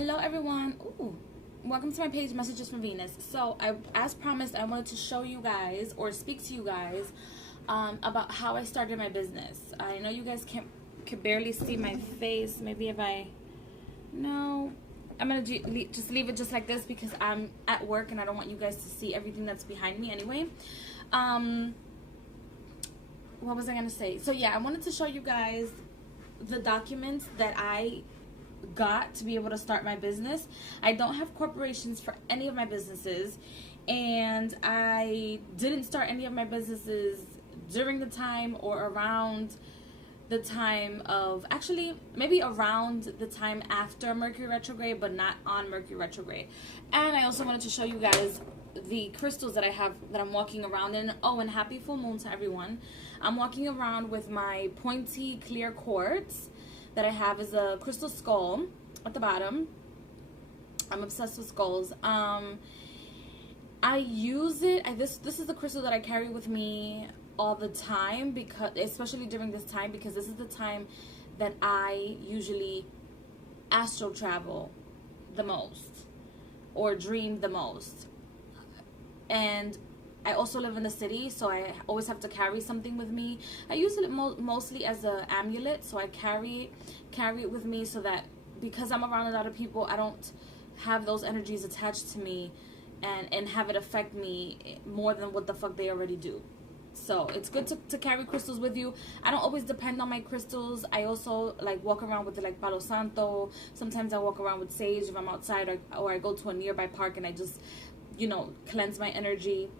Hello everyone. Ooh. Welcome to my page, Messages from Venus. So as promised, I wanted to show you guys or speak to you guys about how I started my business. I know you guys can barely see my face. Maybe if no, I'm gonna just leave it just like this because I'm at work and I don't want you guys to see everything that's behind me anyway. What was I gonna say? So yeah, I wanted to show you guys the documents that I got to be able to start my business. I don't have corporations for any of my businesses, and I didn't start any of my businesses during the time or around the time of, actually maybe around the time after Mercury retrograde, but not on Mercury retrograde. And I also wanted to show you guys the crystals that I have that I'm walking around in. Oh, and happy full moon to everyone. I'm walking around with my pointy clear quartz that I have is a crystal skull at the bottom. I'm obsessed with skulls. I use it. This is the crystal that I carry with me all the time, because especially during this time, because this is the time that I usually astral travel the most or dream the most. And I also live in the city, so I always have to carry something with me. I use it mostly as an amulet, so I carry it with me so that because I'm around a lot of people, I don't have those energies attached to me and have it affect me more than what the fuck they already do. So it's good to carry crystals with you. I don't always depend on my crystals. I also like walk around with like Palo Santo. Sometimes I walk around with sage if I'm outside, or I go to a nearby park and I just, cleanse my energy.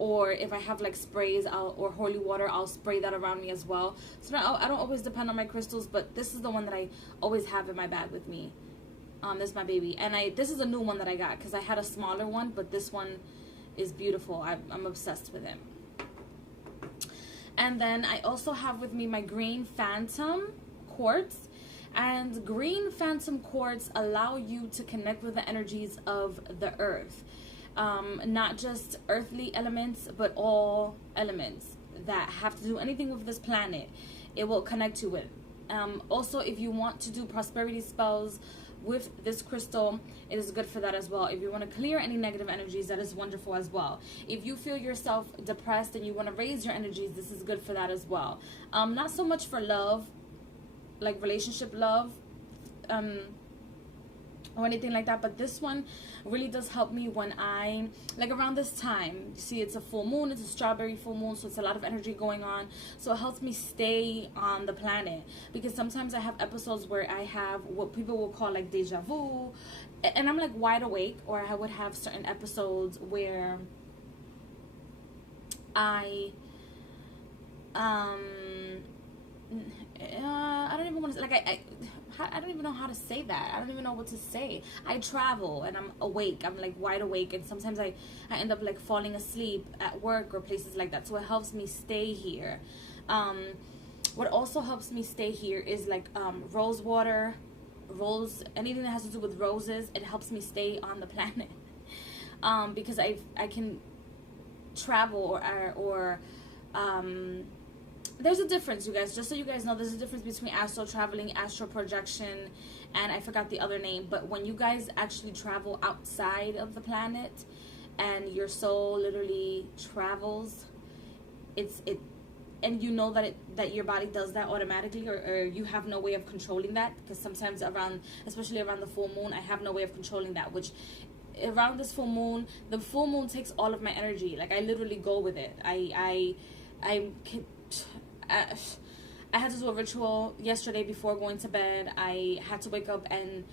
Or if I have like sprays or holy water, I'll spray that around me as well. So I don't always depend on my crystals, but this is the one that I always have in my bag with me. This is my baby. And this is a new one that I got because I had a smaller one, but this one is beautiful. I'm obsessed with him. And then I also have with me my green phantom quartz. And green phantom quartz allow you to connect with the energies of the earth. Not just earthly elements, but all elements that have to do anything with this planet, it will connect you with. Also, if you want to do prosperity spells with this crystal, it is good for that as well. If you want to clear any negative energies, that is wonderful as well. If you feel yourself depressed and you want to raise your energies, this is good for that as well. Not so much for love, like relationship love, or anything like that, but this one really does help me when I, like around this time, see, it's a full moon, it's a strawberry full moon, so it's a lot of energy going on, so it helps me stay on the planet, because sometimes I have episodes where I have what people will call like deja vu, and I'm like wide awake, or I would have certain episodes where I don't even want to, like, I don't even know how to say that. I don't even know what to say. I travel and I'm awake. I'm like wide awake, and sometimes I end up like falling asleep at work or places like that. So it helps me stay here. What also helps me stay here is like rose water, anything that has to do with roses. It helps me stay on the planet because I can travel or there's a difference, you guys, just so you guys know. There's a difference between astral traveling, astral projection, and I forgot the other name, but when you guys actually travel outside of the planet and your soul literally travels, and you know that your body does that automatically, or you have no way of controlling that, because sometimes especially around the full moon, I have no way of controlling that, which around this full moon, the full moon takes all of my energy. Like, I literally go with it. I had to do a ritual yesterday before going to bed. I had to wake up and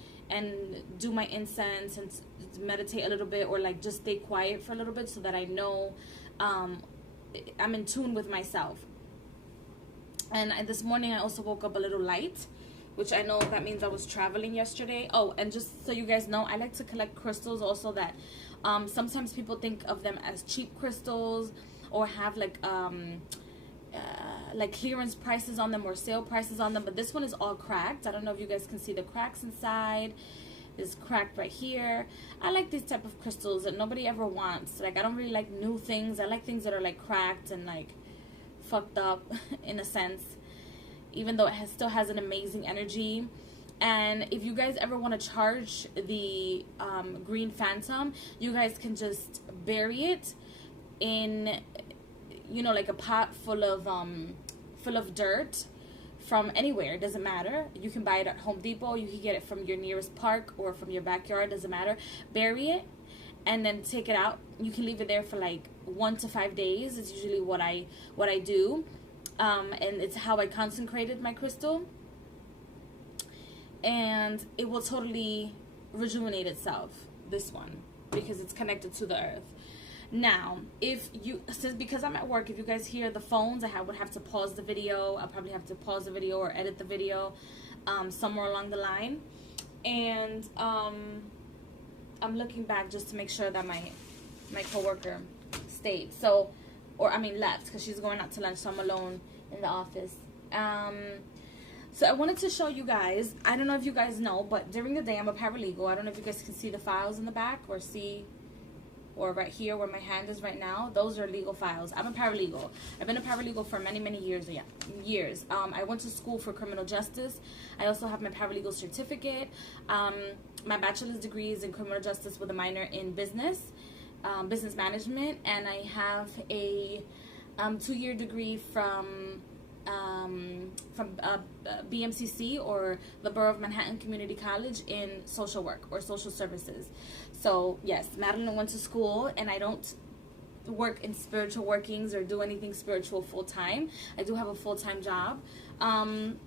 do my incense and meditate a little bit, or like just stay quiet for a little bit, so that I know I'm in tune with myself. And this morning I also woke up a little light, which I know that means I was traveling yesterday. Oh, and just so you guys know, I like to collect crystals also that sometimes people think of them as cheap crystals, or have like clearance prices on them or sale prices on them, but this one is all cracked. I don't know if you guys can see the cracks inside. It's cracked right here. I like these type of crystals that nobody ever wants. Like, I don't really like new things. I like things that are like cracked and like fucked up in a sense, even though it still has an amazing energy. And if you guys ever want to charge the green phantom, you guys can just bury it in, you know, like a pot full of dirt from anywhere. It doesn't matter. You can buy it at Home Depot. You can get it from your nearest park or from your backyard. Doesn't matter. Bury it and then take it out. You can leave it there for like 1 to 5 days. It's usually what I do, and it's how I consecrated my crystal. And it will totally rejuvenate itself, this one, because it's connected to the earth. Now, because I'm at work, if you guys hear the phones, I would have to pause the video. I'll probably have to pause the video or edit the video somewhere along the line. And I'm looking back just to make sure that my coworker stayed. So, left, because she's going out to lunch, so I'm alone in the office. So I wanted to show you guys, I don't know if you guys know, but during the day I'm a paralegal. I don't know if you guys can see the files in the back or right here where my hand is right now. Those are legal files. I'm a paralegal. I've been a paralegal for many, many years. I went to school for criminal justice. I also have my paralegal certificate. My bachelor's degree is in criminal justice with a minor in business management, and I have a 2-year degree from BMCC, or the Borough of Manhattan Community College, in social work or social services. So yes, Madeline went to school, and I don't work in spiritual workings or do anything spiritual full-time. I do have a full-time job, and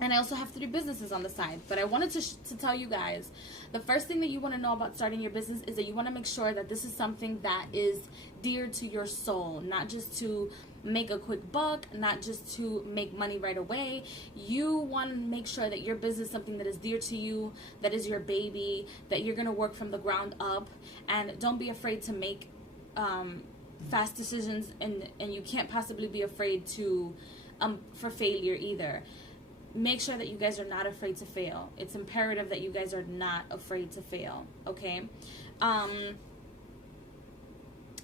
I also have 3 businesses on the side. But I wanted to tell you guys, the first thing that you want to know about starting your business is that you want to make sure that this is something that is dear to your soul, not just to make a quick buck, not just to make money right away. You want to make sure that your business is something that is dear to you, that is your baby, that you're going to work from the ground up. And don't be afraid to make fast decisions, and you can't possibly be afraid to for failure either. Make sure that you guys are not afraid to fail. It's imperative that you guys are not afraid to fail, okay?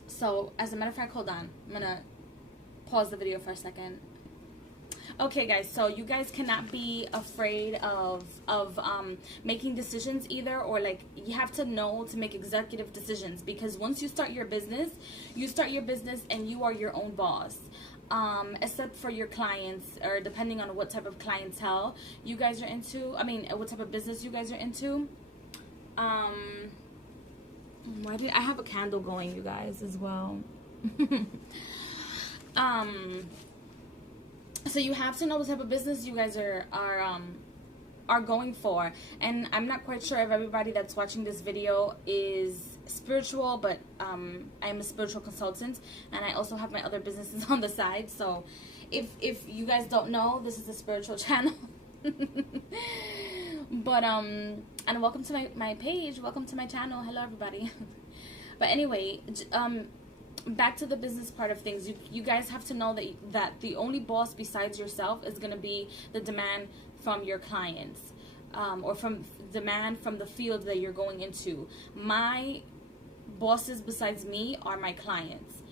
So as a matter of fact, hold on, I'm gonna pause the video for a second. Okay guys, so you guys cannot be afraid of making decisions either, or like, you have to know to make executive decisions, because once you start your business and you are your own boss. Except for your clients, or depending on what type of clientele you guys are into, what type of business you guys are into. I have a candle going, you guys, as well. So you have to know what type of business you guys are going for. And I'm not quite sure if everybody that's watching this video is spiritual, but I'm a spiritual consultant, and I also have my other businesses on the side. So if you guys don't know, this is a spiritual channel. But and welcome to my page, welcome to my channel. Hello everybody. But anyway, back to the business part of things. You guys have to know that the only boss besides yourself is going to be the demand from your clients, or from demand from the field that you're going into. My bosses besides me are my clients,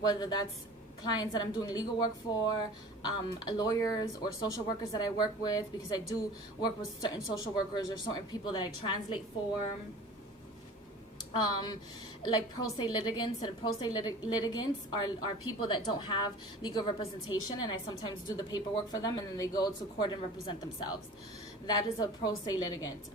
whether that's clients that I'm doing legal work for, lawyers or social workers that I work with, because I do work with certain social workers or certain people that I translate for, like pro se litigants. And pro se litigants are people that don't have legal representation, and I sometimes do the paperwork for them, and then they go to court and represent themselves. That is a pro se litigant.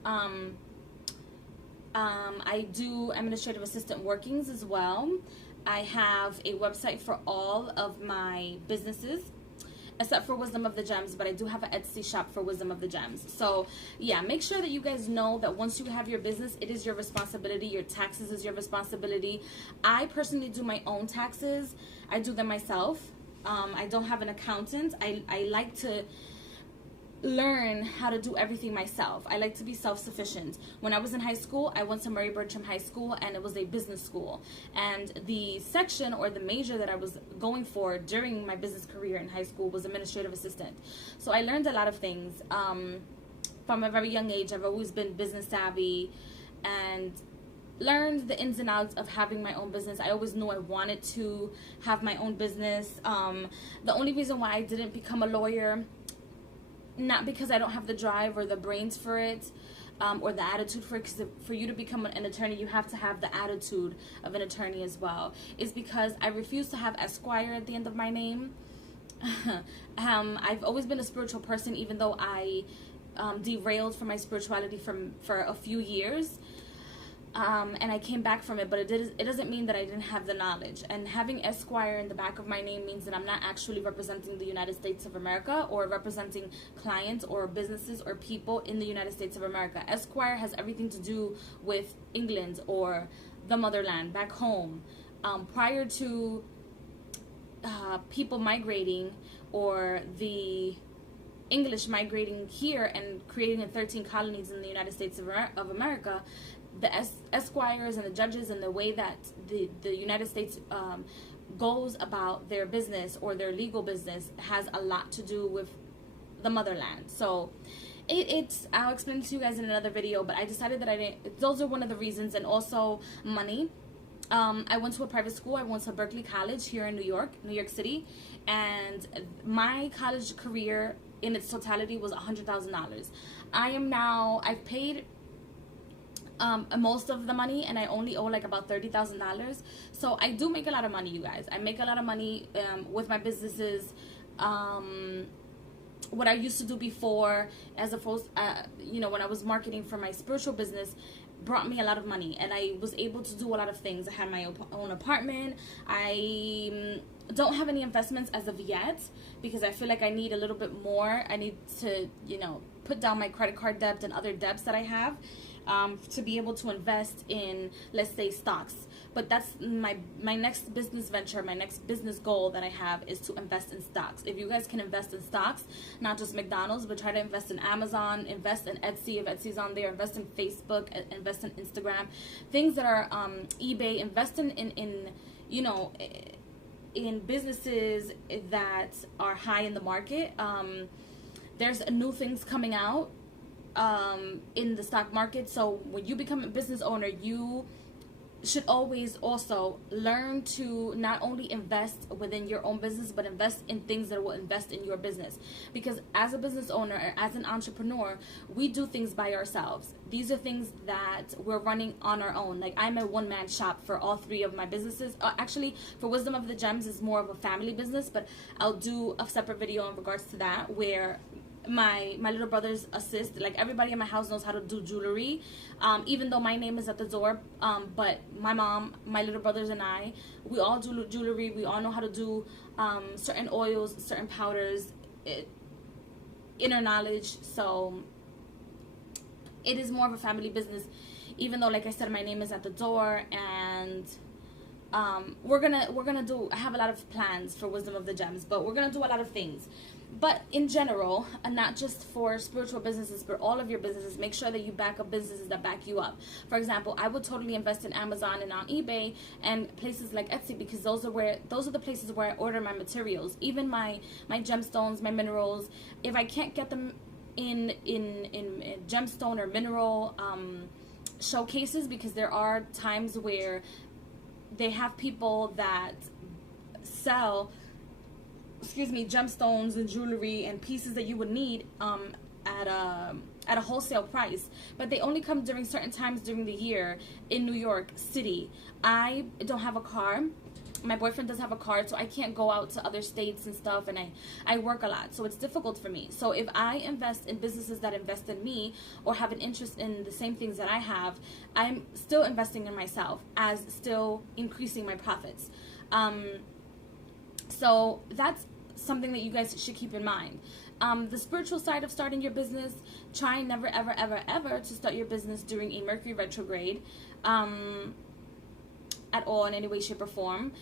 I do administrative assistant workings as well. I have a website for all of my businesses, except for Wisdom of the Gems, but I do have an Etsy shop for Wisdom of the Gems. So yeah, make sure that you guys know that once you have your business, it is your responsibility. Your taxes is your responsibility. I personally do my own taxes. I do them myself. I don't have an accountant. I like to learn how to do everything myself. I like to be self-sufficient. When I was in high school, I went to Murray Bertram High School, and it was a business school. And the section or the major that I was going for during my business career in high school was administrative assistant. So I learned a lot of things. From a very young age, I've always been business savvy and learned the ins and outs of having my own business. I always knew I wanted to have my own business. The only reason why I didn't become a lawyer not because I don't have the drive or the brains for it, or the attitude for it, because for you to become an attorney, you have to have the attitude of an attorney as well. Is because I refuse to have Esquire at the end of my name. I've always been a spiritual person, even though I derailed from my spirituality for a few years. And I came back from it, but it doesn't mean that I didn't have the knowledge. And having Esquire in the back of my name means that I'm not actually representing the United States of America, or representing clients or businesses or people in the United States of America. Esquire has everything to do with England or the motherland, back home. Prior to people migrating, or the English migrating here and creating 13 colonies in the United States of America, the esquires and the judges and the way that the United States goes about their business or their legal business has a lot to do with the motherland. So I'll explain it to you guys in another video, but I decided that those are one of the reasons. And also money. I went to a private school. I went to Berkeley College here in New York City, and my college career in its totality was $100,000. I've paid most of the money, and I only owe like about $30,000. So I do make a lot of money, you guys. I make a lot of money with my businesses. What I used to do before, as opposed, when I was marketing for my spiritual business, brought me a lot of money, and I was able to do a lot of things. I had my own apartment. I don't have any investments as of yet, because I feel like I need a little bit more. I need to, put down my credit card debt and other debts that I have, to be able to invest in, let's say, stocks. But that's my next business venture, my next business goal that I have, is to invest in stocks. If you guys can invest in stocks, not just McDonald's, but try to invest in Amazon, invest in Etsy if Etsy's on there, invest in Facebook, invest in Instagram, things that are eBay, invest in businesses that are high in the market. There's new things coming out in the stock market. So when you become a business owner, you should always also learn to not only invest within your own business, but invest in things that will invest in your business. Because as a business owner, or as an entrepreneur, we do things by ourselves. These are things that we're running on our own. Like, I'm a one-man shop for all three of my businesses. Actually, for Wisdom of the Gems is more of a family business, but I'll do a separate video in regards to that, where my little brothers assist. Like, everybody in my house knows how to do jewelry, even though my name is at the door, but my mom, my little brothers, and we all do jewelry. We all know how to do certain oils, certain powders, inner knowledge. So it is more of a family business, even though, like I said, my name is at the door. And we're gonna do, I have a lot of plans for Wisdom of the Gems, but we're gonna do a lot of things. But in general, and not just for spiritual businesses, but all of your businesses, make sure that you back up businesses that back you up. For example, I would totally invest in Amazon and on eBay and places like Etsy, because those are the places where I order my materials, even my gemstones, my minerals. If I can't get them in gemstone or mineral showcases, because there are times where they have people that sell gemstones and jewelry and pieces that you would need at a wholesale price, but they only come during certain times during the year in New York City. I don't have a car. My boyfriend does have a car, so I can't go out to other states and stuff, and I work a lot, so it's difficult for me. So if I invest in businesses that invest in me, or have an interest in the same things that I have, I'm still investing in myself, as still increasing my profits. So that's something that you guys should keep in mind. The spiritual side of starting your business, try never, ever, ever, ever to start your business during a Mercury retrograde at all, in any way, shape, or form.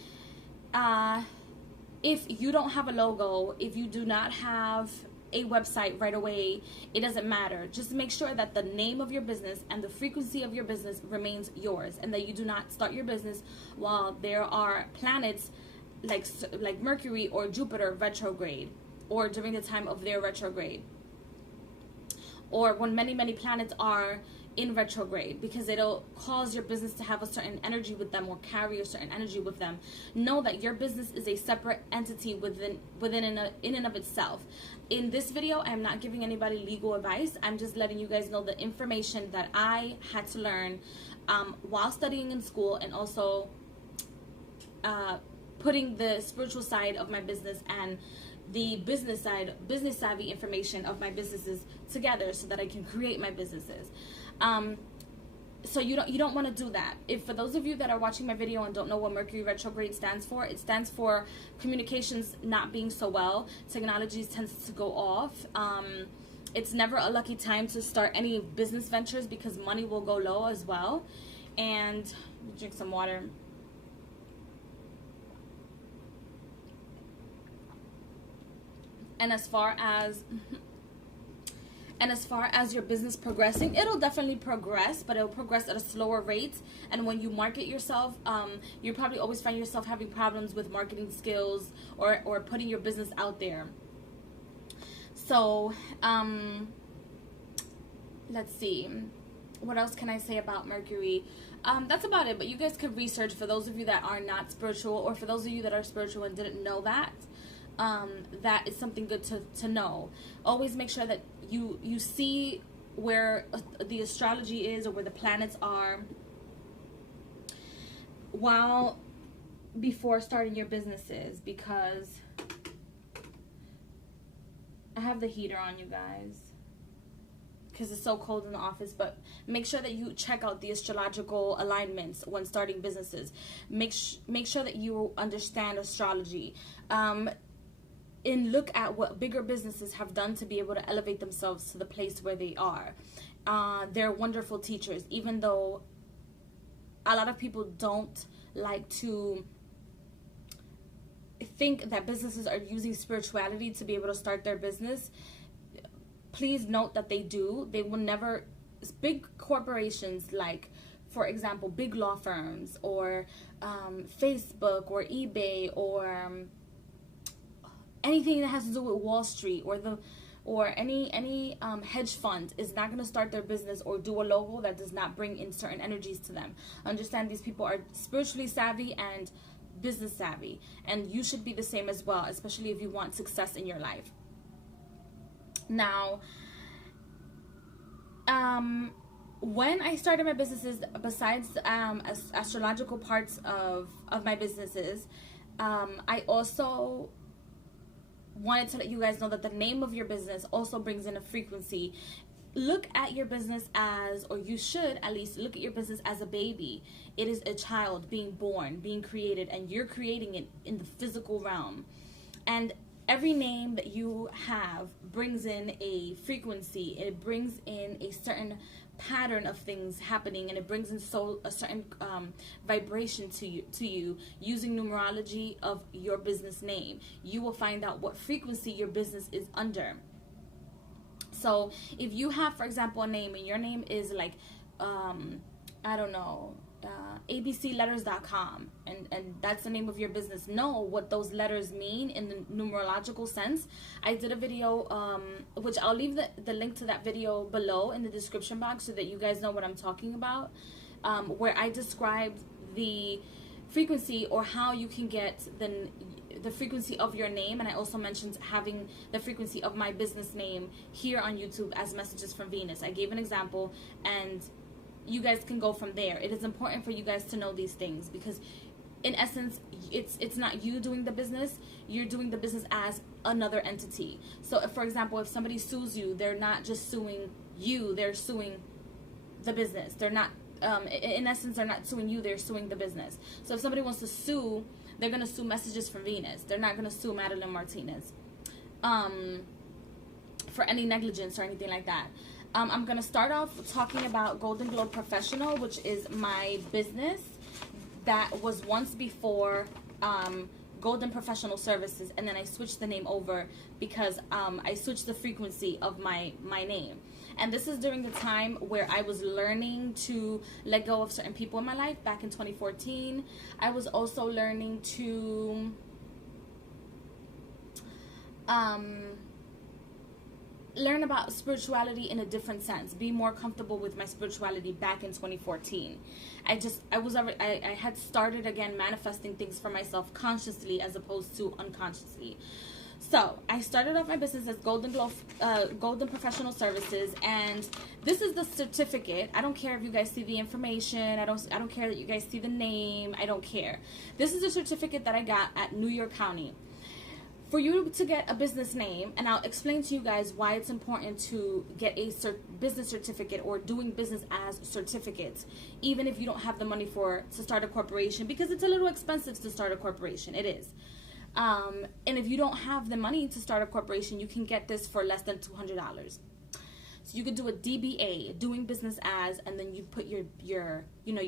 If you don't have a logo, if you do not have a website right away, it doesn't matter. Just make sure that the name of your business and the frequency of your business remains yours, and that you do not start your business while there are planets like Mercury or Jupiter retrograde, or during the time of their retrograde, or when many planets are in retrograde, because it'll cause your business to have a certain energy with them or carry a certain energy with them. Know that your business is a separate entity within in and of itself. In this video, I'm not giving anybody legal advice. I'm just letting you guys know the information that I had to learn while studying in school, and also putting the spiritual side of my business and the business side, business savvy information of my businesses together so that I can create my businesses. So you don't want to do that. If, for those of you that are watching my video and don't know what Mercury retrograde stands for, it stands for communications not being so well. Technologies tends to go off. It's never a lucky time to start any business ventures because money will go low as well. And drink some water. And as far as your business progressing, it'll definitely progress, but it'll progress at a slower rate. And when you market yourself, you probably always find yourself having problems with marketing skills or putting your business out there. So let's see, what else can I say about Mercury? That's about it, but you guys could research, for those of you that are not spiritual, or for those of you that are spiritual and didn't know that. That is something good to know. Always make sure that you see where the astrology is, or where the planets are, before starting your businesses, because I have the heater on, you guys, because it's so cold in the office. But make sure that you check out the astrological alignments when starting businesses. Make sure that you understand astrology. And look at what bigger businesses have done to be able to elevate themselves to the place where they are. They're wonderful teachers, even though a lot of people don't like to think that businesses are using spirituality to be able to start their business. Please note that they do. They will never, big corporations, like, for example, big law firms, or Facebook, or eBay, or anything that has to do with Wall Street, or any hedge fund is not going to start their business or do a logo that does not bring in certain energies to them. Understand, these people are spiritually savvy and business savvy, and you should be the same as well, especially if you want success in your life. Now, when I started my businesses, besides astrological parts of my businesses, I also wanted to let you guys know that the name of your business also brings in a frequency. Look at your business as, or you should at least look at your business as a baby. It is a child being born, being created, and you're creating it in the physical realm. And every name that you have brings in a frequency. It brings in a certain pattern of things happening, and it brings in a certain vibration to you. Using numerology of your business name, you will find out what frequency your business is under. So if you have, for example, a name, and your name is like I don't know, abcletters.com, and that's the name of your business, know what those letters mean in the numerological sense. I did a video, which I'll leave the link to that video below in the description box so that you guys know what I'm talking about, where I described the frequency, or how you can get the frequency of your name. And I also mentioned having the frequency of my business name here on YouTube as Messages from Venus. I gave an example, and you guys can go from there. It is important for you guys to know these things, because in essence, it's not you doing the business, you're doing the business as another entity. So if, for example, if somebody sues you, they're not just suing you, they're suing the business. They're not, in essence, they're not suing you, they're suing the business. So if somebody wants to sue, they're going to sue Messages from Venus. They're not going to sue Madeline Martinez for any negligence or anything like that. I'm going to start off talking about Golden Globe Professional, which is my business that was once before Golden Professional Services, and then I switched the name over because I switched the frequency of my name. And this is during the time where I was learning to let go of certain people in my life back in 2014. I was also learning to learn about spirituality in a different sense, be more comfortable with my spirituality back in 2014. I had started again manifesting things for myself consciously as opposed to unconsciously. So I started off my business as Golden Professional Services, and this is the certificate. I don't care if you guys see the information. I don't care that you guys see the name. I don't care. This is a certificate that I got at New York County. For you to get a business name, and I'll explain to you guys why it's important to get a business certificate or doing business as certificates, even if you don't have the money to start a corporation, because it's a little expensive to start a corporation. It is. And if you don't have the money to start a corporation, you can get this for less than $200. So you could do a DBA, doing business as, and then you put your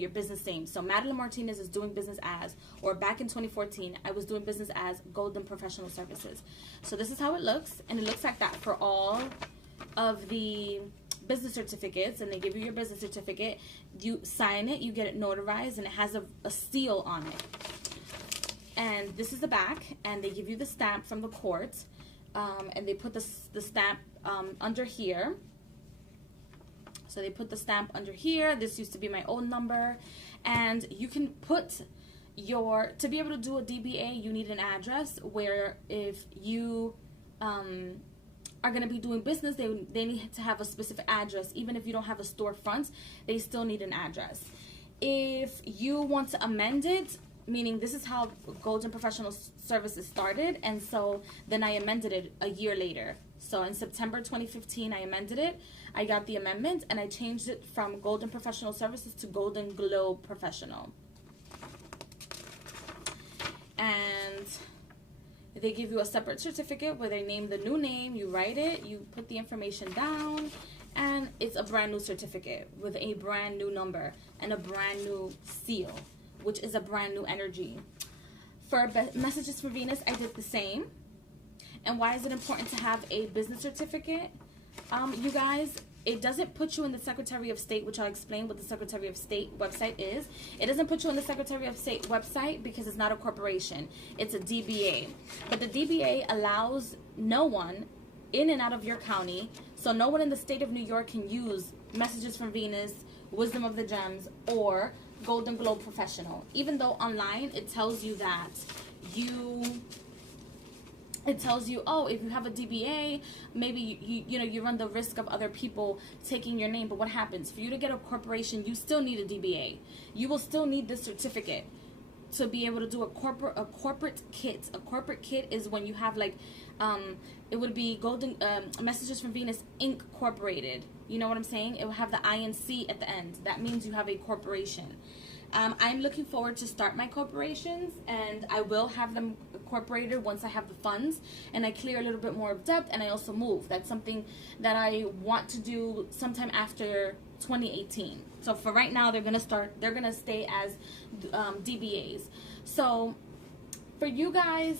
business name. So Madeline Martinez is doing business as, or back in 2014, I was doing business as Golden Professional Services. So this is how it looks, and it looks like that for all of the business certificates, and they give you your business certificate. You sign it, you get it notarized, and it has a seal on it. And this is the back, and they give you the stamp from the court, and they put the stamp under here. So they put the stamp under here. This used to be my own number. And you can put to be able to do a DBA, you need an address, where if you are going to be doing business, they need to have a specific address. Even if you don't have a storefront, they still need an address. If you want to amend it, meaning this is how Golden Professional Services started, and so then I amended it a year later. So in September 2015, I amended it. I got the amendment, and I changed it from Golden Professional Services to Golden Globe Professional. And they give you a separate certificate where they name the new name, you write it, you put the information down, and it's a brand new certificate with a brand new number and a brand new seal, which is a brand new energy. For Messages for Venus, I did the same. And why is it important to have a business certificate? You guys, it doesn't put you in the Secretary of State, which I'll explain what the Secretary of State website is. It doesn't put you on the Secretary of State website because it's not a corporation. It's a DBA. But the DBA allows no one in and out of your county, so no one in the state of New York can use Messages from Venus, Wisdom of the Gems, or Golden Globe Professional. Even though online it tells you that it tells you, oh, if you have a DBA, maybe you run the risk of other people taking your name. But what happens? For you to get a corporation, you still need a DBA. You will still need this certificate to be able to do a corporate kit. A corporate kit is when you have it would be Golden Messages from Venus Incorporated. You know what I'm saying? It will have the INC at the end. That means you have a corporation. I'm looking forward to start my corporations, and I will have them incorporated once I have the funds and I clear a little bit more of debt, and I also move. That's something that I want to do sometime after 2018. So for right now, they're gonna stay as DBAs. So for you guys,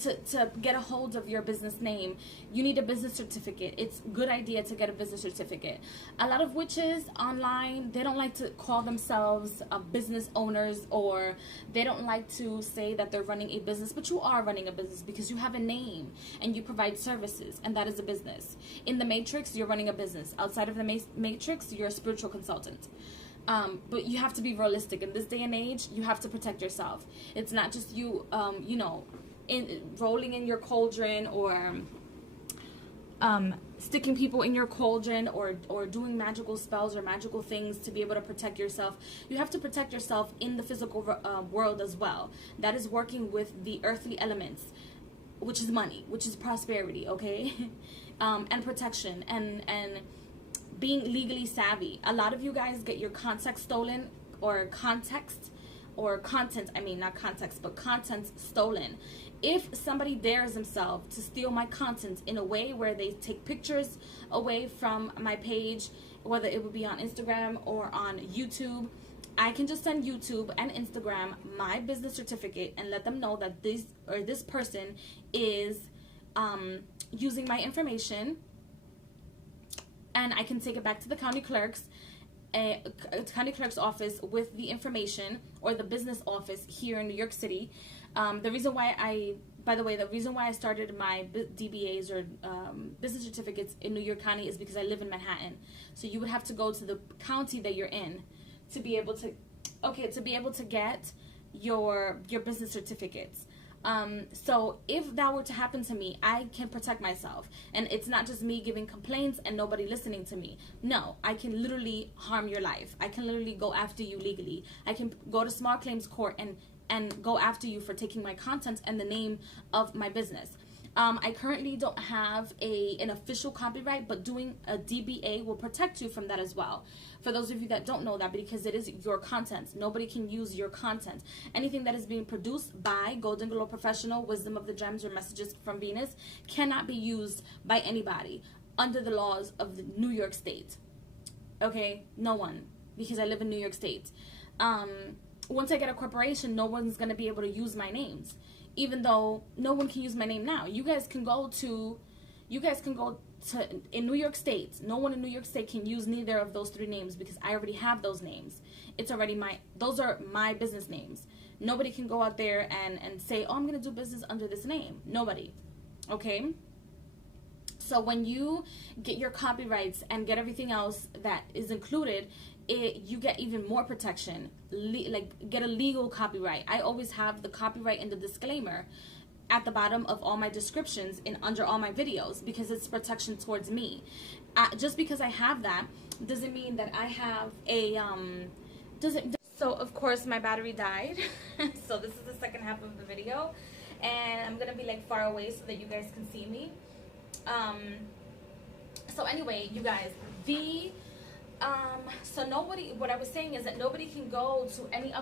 to get a hold of your business name, you need a business certificate. It's a good idea to get a business certificate. A lot of witches online, they don't like to call themselves business owners, or they don't like to say that they're running a business, but you are running a business because you have a name and you provide services, and that is a business. In the Matrix, you're running a business. Outside of the Matrix, you're a spiritual consultant. But you have to be realistic. In this day and age, you have to protect yourself. It's not just you, rolling in your cauldron, or sticking people in your cauldron, or doing magical spells or magical things to be able to protect yourself. You have to protect yourself in the physical world as well. That is working with the earthly elements, which is money, which is prosperity, okay? And protection, and being legally savvy. A lot of you guys get your context stolen, or content, stolen. If somebody dares themselves to steal my content in a way where they take pictures away from my page, whether it would be on Instagram or on YouTube, I can just send YouTube and Instagram my business certificate and let them know that this person is using my information, and I can take it back to the county clerk's office with the information, or the business office here in New York City. The reason why I by the way, the reason why I started my DBAs or business certificates in New York County is because I live in Manhattan. So you would have to go to the county that you're in to be able to, get your business certificates. So if that were to happen to me, I can protect myself. And it's not just me giving complaints and nobody listening to me. No, I can literally harm your life. I can literally go after you legally. I can go to small claims court and go after you for taking my content and the name of my business. I currently don't have an official copyright, but doing a DBA will protect you from that as well. For those of you that don't know that, because it is your content, nobody can use your content. Anything that is being produced by Golden Glow Professional, Wisdom of the Gems, or Messages from Venus cannot be used by anybody under the laws of the New York State. Okay, no one, because I live in New York State. Once I get a corporation, no one's going to be able to use my names, even though no one can use my name now. You guys can go to in New York State. No one in New York State can use neither of those 3 names because I already have those names. It's already those are my business names. Nobody can go out there and say, oh, I'm going to do business under this name. Nobody. Okay? So when you get your copyrights and get everything else that is included, you get even more protection. Like, get a legal copyright. I always have the copyright and the disclaimer at the bottom of all my descriptions and under all my videos, because it's protection towards me. Just because I have that doesn't mean that I have a so of course my battery died. So this is the second half of the video, and I'm gonna be like far away so that you guys can see me. So anyway, you guys, so what I was saying is that nobody can go to any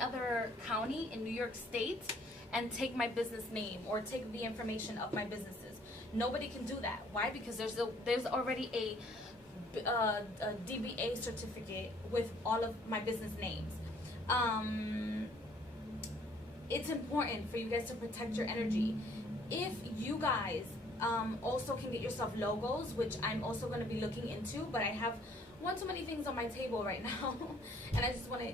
other county in New York State and take my business name or take the information of my businesses. Nobody can do that. Why? Because there's already a DBA certificate with all of my business names. It's important for you guys to protect your energy. If you guys also can get yourself logos, which I'm also going to be looking into, but I have one too many things on my table right now, and I just want to.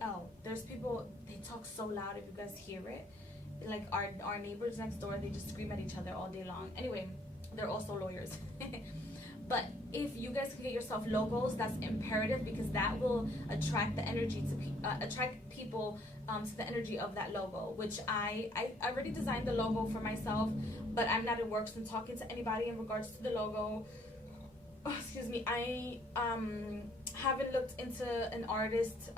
Oh, there's people, they talk so loud if you guys hear it. Like our neighbors next door, they just scream at each other all day long. Anyway, they're also lawyers. But if you guys can get yourself logos, that's imperative, because that will attract the energy to attract people to the energy of that logo. Which I already designed the logo for myself, but I'm not in works and talking to anybody in regards to the logo. Oh, excuse me. I haven't looked into an artist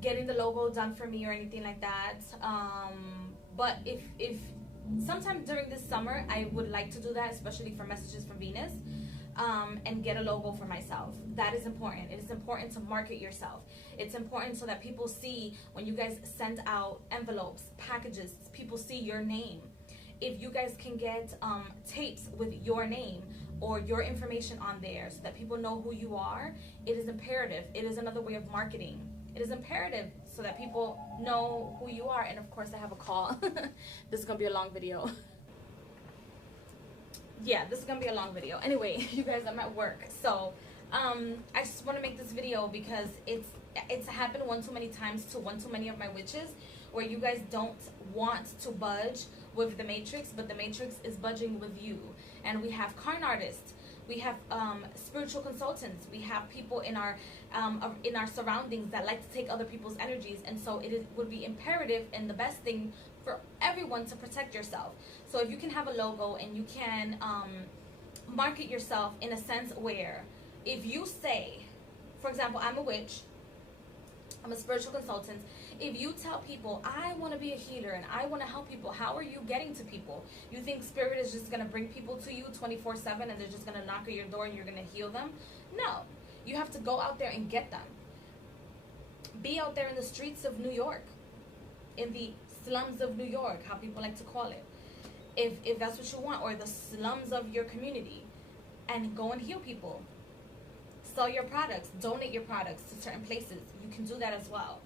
getting the logo done for me or anything like that. But if sometime during this summer, I would like to do that, especially for Messages from Venus, and get a logo for myself. That is important. It is important to market yourself. It's important so that people see when you guys send out envelopes, packages, people see your name. If you guys can get tapes with your name or your information on there so that people know who you are, it is imperative. It is another way of marketing. It is imperative so that people know who you are. And of course, I have a call. This is gonna be a long video. Yeah, this is gonna be a long video. Anyway, you guys, I'm at work, so I just want to make this video because it's happened one too many times to one too many of my witches, where you guys don't want to budge with the matrix, but the matrix is budging with you. And we have con artists, we have spiritual consultants, we have people in our surroundings that like to take other people's energies, and so would be imperative and the best thing for everyone to protect yourself. So if you can have a logo and you can market yourself in a sense where if you say, for example, I'm a witch, I'm a spiritual consultant. If you tell people, I want to be a healer and I want to help people, how are you getting to people? You think spirit is just going to bring people to you 24/7 and they're just going to knock at your door and you're going to heal them? No. You have to go out there and get them. Be out there in the streets of New York, in the slums of New York, how people like to call it. If that's what you want, or the slums of your community, and go and heal people. Sell your products, donate your products to certain places. You can do that as well.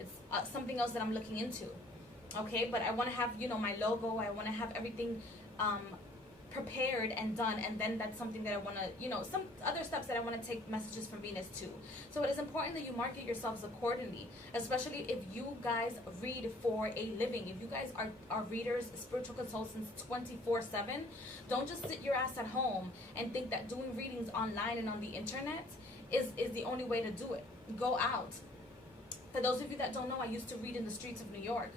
It's something else that I'm looking into. Okay, but I want to have, my logo. I want to have everything prepared and done, and then that's something that I want to, you know, some other steps that I want to take messages from Venus to. So it is important that you market yourselves accordingly, especially if you guys read for a living. If you guys are readers, spiritual consultants 24/7, don't just sit your ass at home and think that doing readings online and on the internet is the only way to do it. Go out. For those of you that don't know, I used to read in the streets of New York.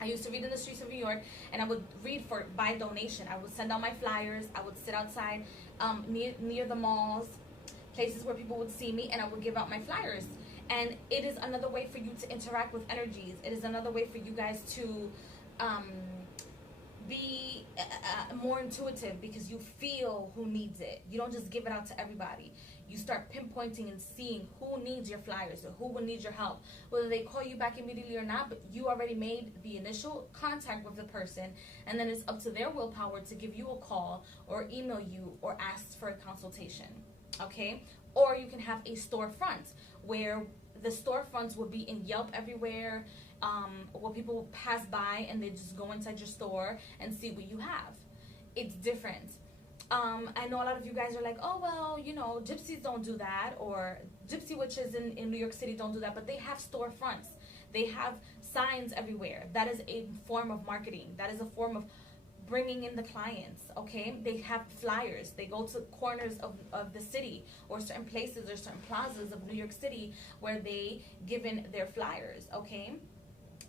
And I would read by donation. I would send out my flyers. I would sit outside near the malls, places where people would see me, and I would give out my flyers. And it is another way for you to interact with energies. It is another way for you guys to be more intuitive, because you feel who needs it. You don't just give it out to everybody. You start pinpointing and seeing who needs your flyers or who will need your help. Whether they call you back immediately or not, but you already made the initial contact with the person, and then it's up to their willpower to give you a call or email you or ask for a consultation, okay? Or you can have a storefront where the storefronts would be in Yelp everywhere, where people will pass by and they just go inside your store and see what you have. It's different. I know a lot of you guys are like, oh, well, you know, gypsies don't do that, or gypsy witches in New York City don't do that, but they have storefronts. They have signs everywhere. That is a form of marketing. That is a form of bringing in the clients, okay? They have flyers. They go to corners of the city or certain places or certain plazas of New York City where they give in their flyers, okay?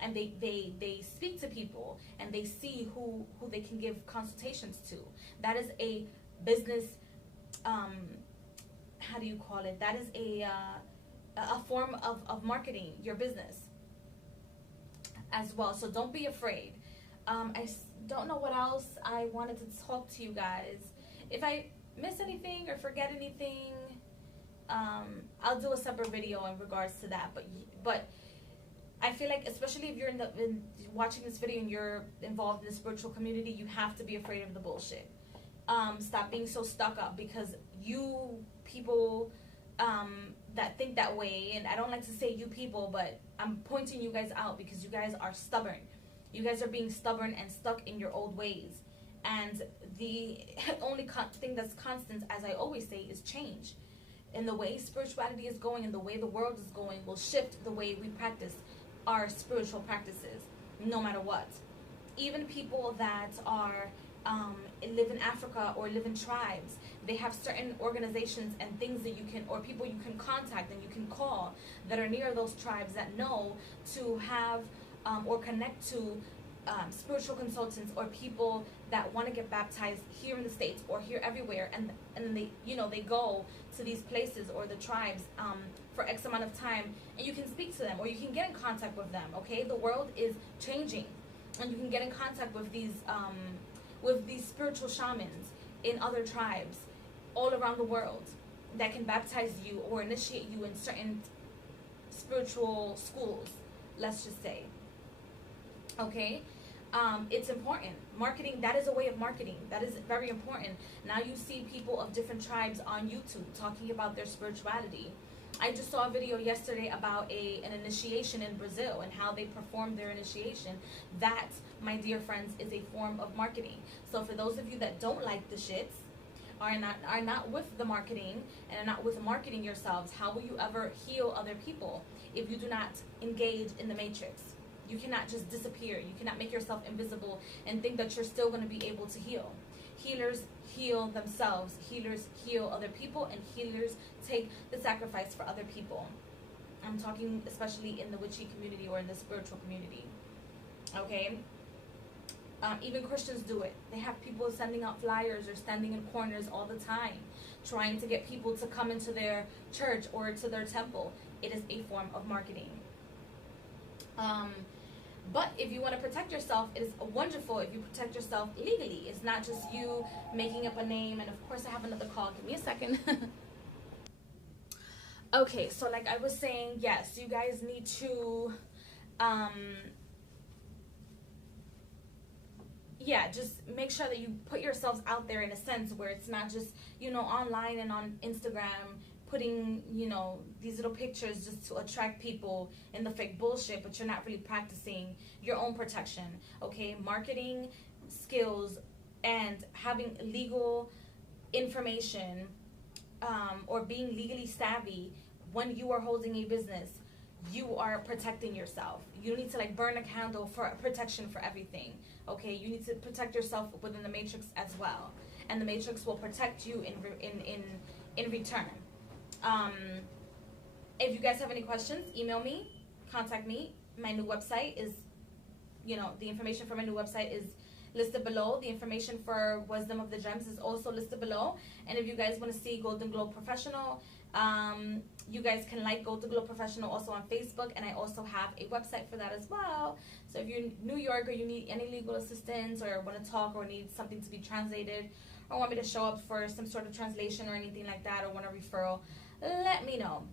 And they speak to people and they see who they can give consultations to. That is a business, how do you call it? That is a form of marketing your business as well. So don't be afraid. I don't know what else I wanted to talk to you guys. If I miss anything or forget anything, I'll do a separate video in regards to that. But I feel like, especially if you're watching this video and you're involved in the spiritual community, you have to be afraid of the bullshit. Stop being so stuck up, because you people that think that way, and I don't like to say you people, but I'm pointing you guys out because you guys are stubborn. You guys are being stubborn and stuck in your old ways. And the only thing that's constant, as I always say, is change. And the way spirituality is going and the way the world is going will shift the way we practice our spiritual practices, no matter what. Even people that are live in Africa or live in tribes, they have certain organizations and things that you can, or people you can contact and you can call that are near those tribes that know to have or connect to spiritual consultants or people that want to get baptized here in the States or here everywhere, and then they, you know, they go to these places or the tribes for X amount of time, and you can speak to them or you can get in contact with them. Okay, the world is changing, and you can get in contact with these spiritual shamans in other tribes all around the world that can baptize you or initiate you in certain spiritual schools, let's just say. Okay, it's important. Marketing, that is a way of marketing. That is very important. Now you see people of different tribes on YouTube talking about their spirituality. I just saw a video yesterday about an initiation in Brazil and how they performed their initiation. That, my dear friends, is a form of marketing. So for those of you that don't like the shits, are not with the marketing and are not with marketing yourselves, how will you ever heal other people if you do not engage in the matrix? You cannot just disappear. You cannot make yourself invisible and think that you're still going to be able to heal. Healers heal themselves. Healers heal other people, and healers take the sacrifice for other people. I'm talking especially in the witchy community or in the spiritual community. Okay? Even Christians do it. They have people sending out flyers or standing in corners all the time, trying to get people to come into their church or to their temple. It is a form of marketing. But if you want to protect yourself, it is wonderful if you protect yourself legally. It's not just you making up a name. And of course, I have another call. Give me a second. Okay, so like I was saying, yes, you guys need to, just make sure that you put yourselves out there in a sense where it's not just, online and on Instagram, putting, these little pictures just to attract people in the fake bullshit, but you're not really practicing your own protection, okay? Marketing skills and having legal information, or being legally savvy when you are holding a business, you are protecting yourself. You don't need to like burn a candle for protection for everything. Okay, you need to protect yourself within the matrix as well, and the matrix will protect you in return. If you guys have any questions, email me, contact me. My new website is, the information for my new website is listed below. The information for Wisdom of the Gems is also listed below. And if you guys want to see Golden Glow Professional, you guys can like Golden Glow Professional also on Facebook, and I also have a website for that as well. So if you're in New York or you need any legal assistance or want to talk or need something to be translated or want me to show up for some sort of translation or anything like that, or want a referral, let me know.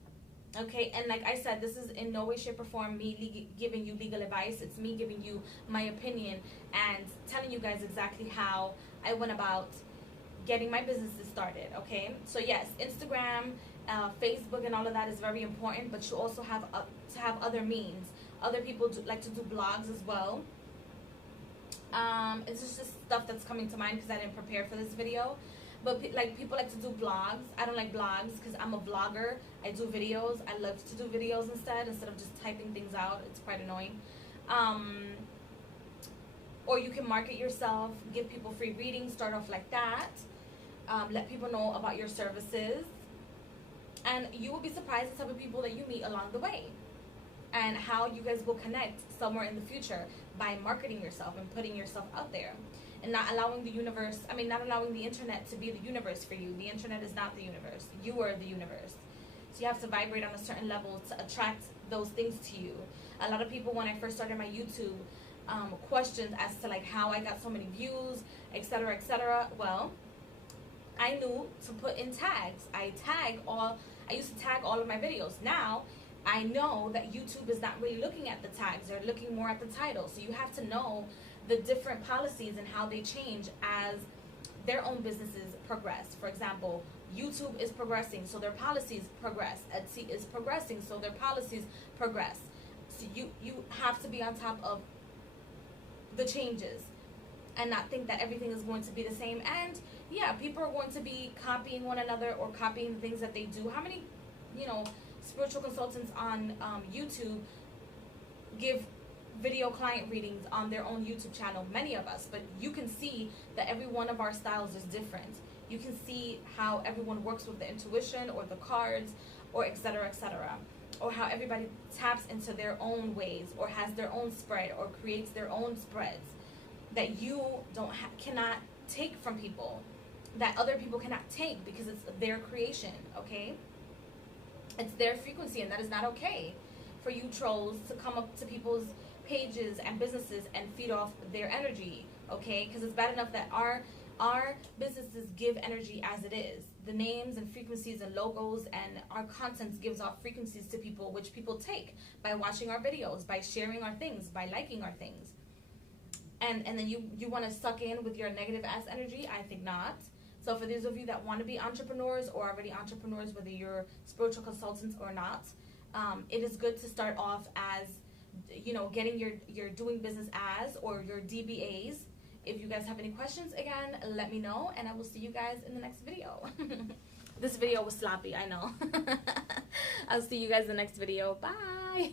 Okay, and like I said, this is in no way, shape, or form me giving you legal advice. It's me giving you my opinion and telling you guys exactly how I went about getting my businesses started. Okay, so yes, Instagram, Facebook, and all of that is very important, but you also have to have other means. Other people like to do blogs as well. It's just stuff that's coming to mind because I didn't prepare for this video. But like people like to do blogs. I don't like blogs because I'm a vlogger. I do videos. I love to do videos instead of just typing things out. It's quite annoying. Or you can market yourself, give people free readings, start off like that. Let people know about your services. And you will be surprised the type of people that you meet along the way. And how you guys will connect somewhere in the future by marketing yourself and putting yourself out there. And not allowing the internet to be the universe for you. The internet is not the universe. You are the universe. So you have to vibrate on a certain level to attract those things to you. A lot of people, when I first started my YouTube, questioned as to like how I got so many views, etc., etc. Well, I knew to put in tags. I used to tag all of my videos. Now, I know that YouTube is not really looking at the tags. They're looking more at the title. So you have to know the different policies and how they change as their own businesses progress. For example, YouTube is progressing, so their policies progress. Etsy is progressing, so their policies progress. So you have to be on top of the changes and not think that everything is going to be the same. And yeah, people are going to be copying one another or copying the things that they do. How many, spiritual consultants on YouTube give video client readings on their own YouTube channel? Many of us, but you can see that every one of our styles is different. You can see how everyone works with the intuition or the cards or etc., etc., or how everybody taps into their own ways or has their own spread or creates their own spreads that you cannot take from people, that other people cannot take because it's their creation. Okay, it's their frequency, and that is not okay for you trolls to come up to people's pages and businesses and feed off their energy. Okay, because it's bad enough that our businesses give energy as it is. The names and frequencies and logos and our content gives off frequencies to people, which people take by watching our videos, by sharing our things, by liking our things. And then you want to suck in with your negative ass energy? I think not. So for those of you that want to be entrepreneurs or already entrepreneurs, whether you're spiritual consultants or not, it is good to start off as, getting your doing business as or your DBAs. If you guys have any questions, again, let me know, and I will see you guys in the next video. This video was sloppy, I know. I'll see you guys in the next video. Bye.